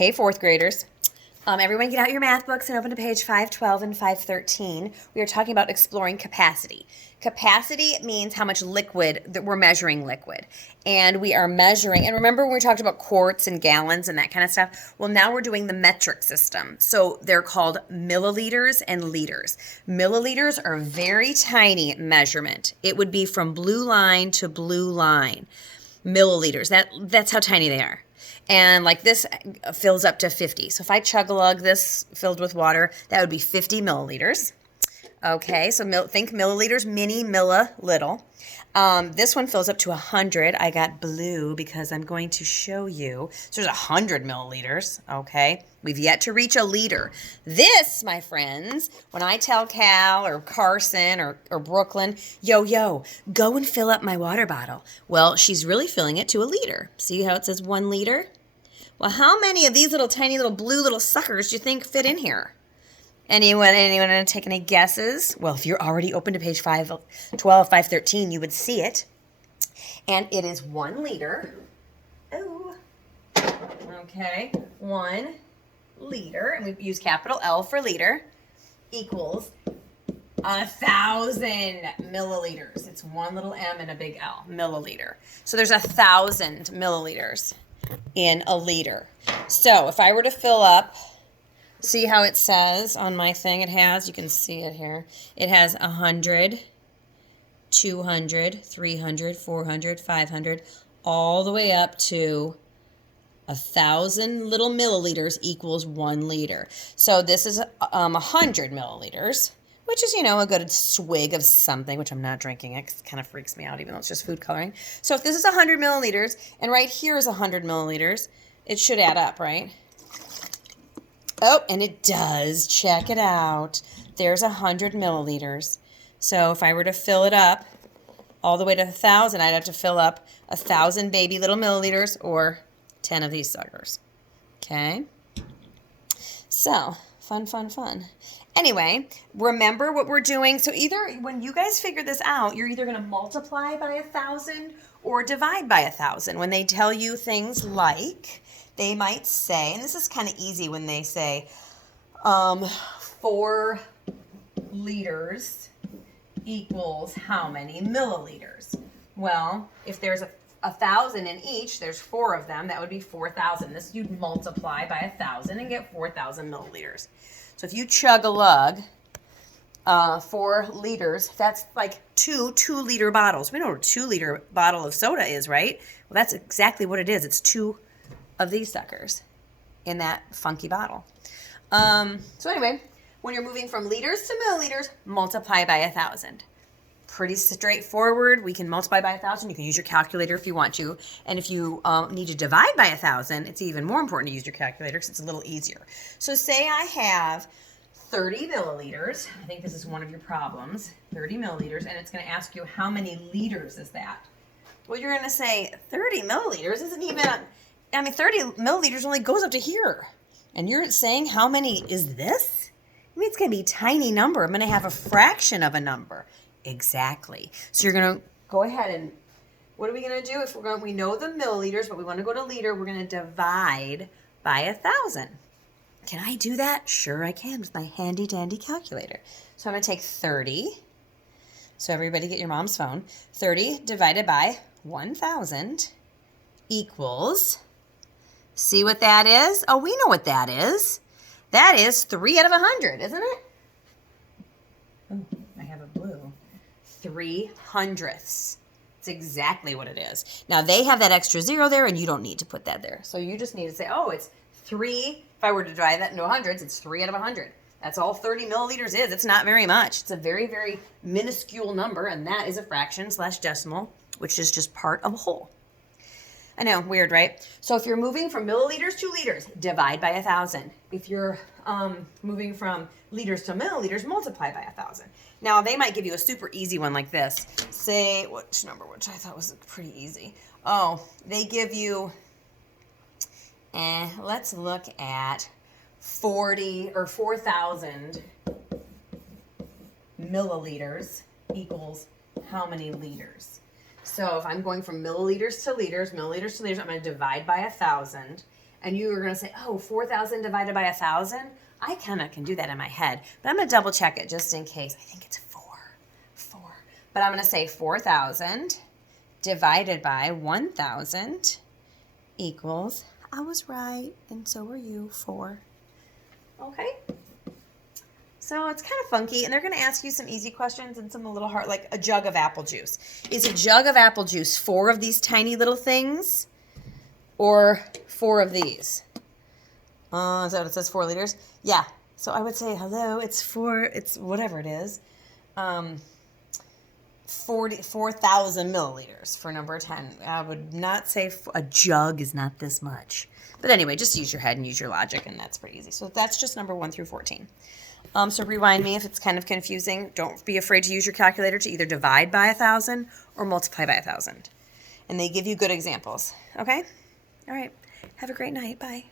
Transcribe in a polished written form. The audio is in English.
Hey, fourth graders. Everyone get out your math books and open to page 512 and 513. We are talking about exploring capacity. Capacity means how much liquid, that we're measuring liquid. And we are measuring, and remember when we talked about quarts and gallons and that kind of stuff? Well, now we're doing the metric system. So they're called milliliters and liters. Milliliters are a very tiny measurement. It would be from blue line to blue line. Milliliters, that's how tiny they are. And like this fills up to 50. So if I chug-a-lug this filled with water, that would be 50 milliliters. Okay, so think milliliters, mini, milli, little. This one fills up to 100. I got blue because I'm going to show you. So there's 100 milliliters, okay? We've yet to reach a liter. This, my friends, when I tell Cal or Carson or Brooklyn, yo, go and fill up my water bottle. Well, she's really filling it to a liter. See how it says 1 liter? Well, how many of these little tiny little blue little suckers do you think fit in here? Anyone take any guesses? Well, if you're already open to page 512, 513, you would see it. And it is 1 liter. Oh. Okay. 1 liter, and we use capital L for liter, equals 1,000 milliliters. It's one little M and a big L, milliliter. So there's 1,000 milliliters in a liter. So if I were to fill up, see how it says on my thing, you can see it here. It has 100, 200, 300, 400, 500, all the way up to 1,000 little milliliters equals 1 liter. So this is 100 milliliters, which is, a good swig of something, which I'm not drinking it because it kind of freaks me out, even though it's just food coloring. So if this is 100 milliliters, and right here is 100 milliliters, it should add up, right? Oh, and it does. Check it out. There's 100 milliliters. So if I were to fill it up all the way to 1,000, I'd have to fill up 1,000 baby little milliliters or 10 of these suckers. Okay? So, fun. Anyway, remember what we're doing. So either when you guys figure this out, you're either going to multiply by 1,000 or divide by 1,000. When they tell you things like, they might say, and this is kind of easy when they say 4 liters equals how many milliliters? Well, if there's 1,000 in each, there's 4 of them, that would be 4,000. This you'd multiply by 1,000 and get 4,000 milliliters. So if you chug a lug 4 liters, that's like 2 2-liter bottles. We know what a 2-liter bottle of soda is, right? Well, that's exactly what it is. It's 2 of these suckers in that funky bottle. So anyway, when you're moving from liters to milliliters, multiply by 1,000. Pretty straightforward. We can multiply by 1,000. You can use your calculator if you want to. And if you need to divide by 1,000, it's even more important to use your calculator because it's a little easier. So say I have 30 milliliters. I think this is one of your problems. 30 milliliters. And it's going to ask you how many liters is that? Well, you're going to say 30 milliliters isn't even... 30 milliliters only goes up to here. And you're saying how many is this? It's going to be a tiny number. I'm going to have a fraction of a number. Exactly. So you're going to go ahead and, what are we going to do? We know the milliliters, but we want to go to liter, we're going to divide by 1,000. Can I do that? Sure I can with my handy dandy calculator. So I'm going to take 30. So everybody get your mom's phone. 30 divided by 1,000 equals, see what that is? Oh, we know what that is. That is 3 out of 100, isn't it? Oh, I have a blue. 3/100ths. It's exactly what it is. Now, they have that extra 0 there, and you don't need to put that there. So you just need to say, oh, it's 3. If I were to divide that into hundreds, it's 3 out of 100. That's all 30 milliliters is. It's not very much. It's a very, very minuscule number, and that is a fraction / decimal, which is just part of a whole. I know, weird, right? So if you're moving from milliliters to liters, divide by 1,000. If you're moving from liters to milliliters, multiply by 1,000. Now, they might give you a super easy one like this. Say, which number, which I thought was pretty easy. Oh, they give you, let's look at 4,000 milliliters equals how many liters? So if I'm going from milliliters to liters, I'm going to divide by 1,000. and you were going to say, oh, 4,000 divided by 1,000, I kind of can do that in my head. But I'm going to double check it just in case. I think it's 4. But I'm going to say 4,000 divided by 1,000 equals, I was right, and so were you, 4. Okay? So it's kind of funky, and they're going to ask you some easy questions and some a little hard, like a jug of apple juice. Is a jug of apple juice 4 of these tiny little things or 4 of these? Is that what it says, 4 liters? Yeah. So I would say, hello, it's 4, it's whatever it is. 4,000 milliliters for number 10. I would not say a jug is not this much. But anyway, just use your head and use your logic, and that's pretty easy. So that's just number 1 through 14. So rewind me if it's kind of confusing. Don't be afraid to use your calculator to either divide by 1,000 or multiply by 1,000. And they give you good examples. Okay? All right. Have a great night. Bye.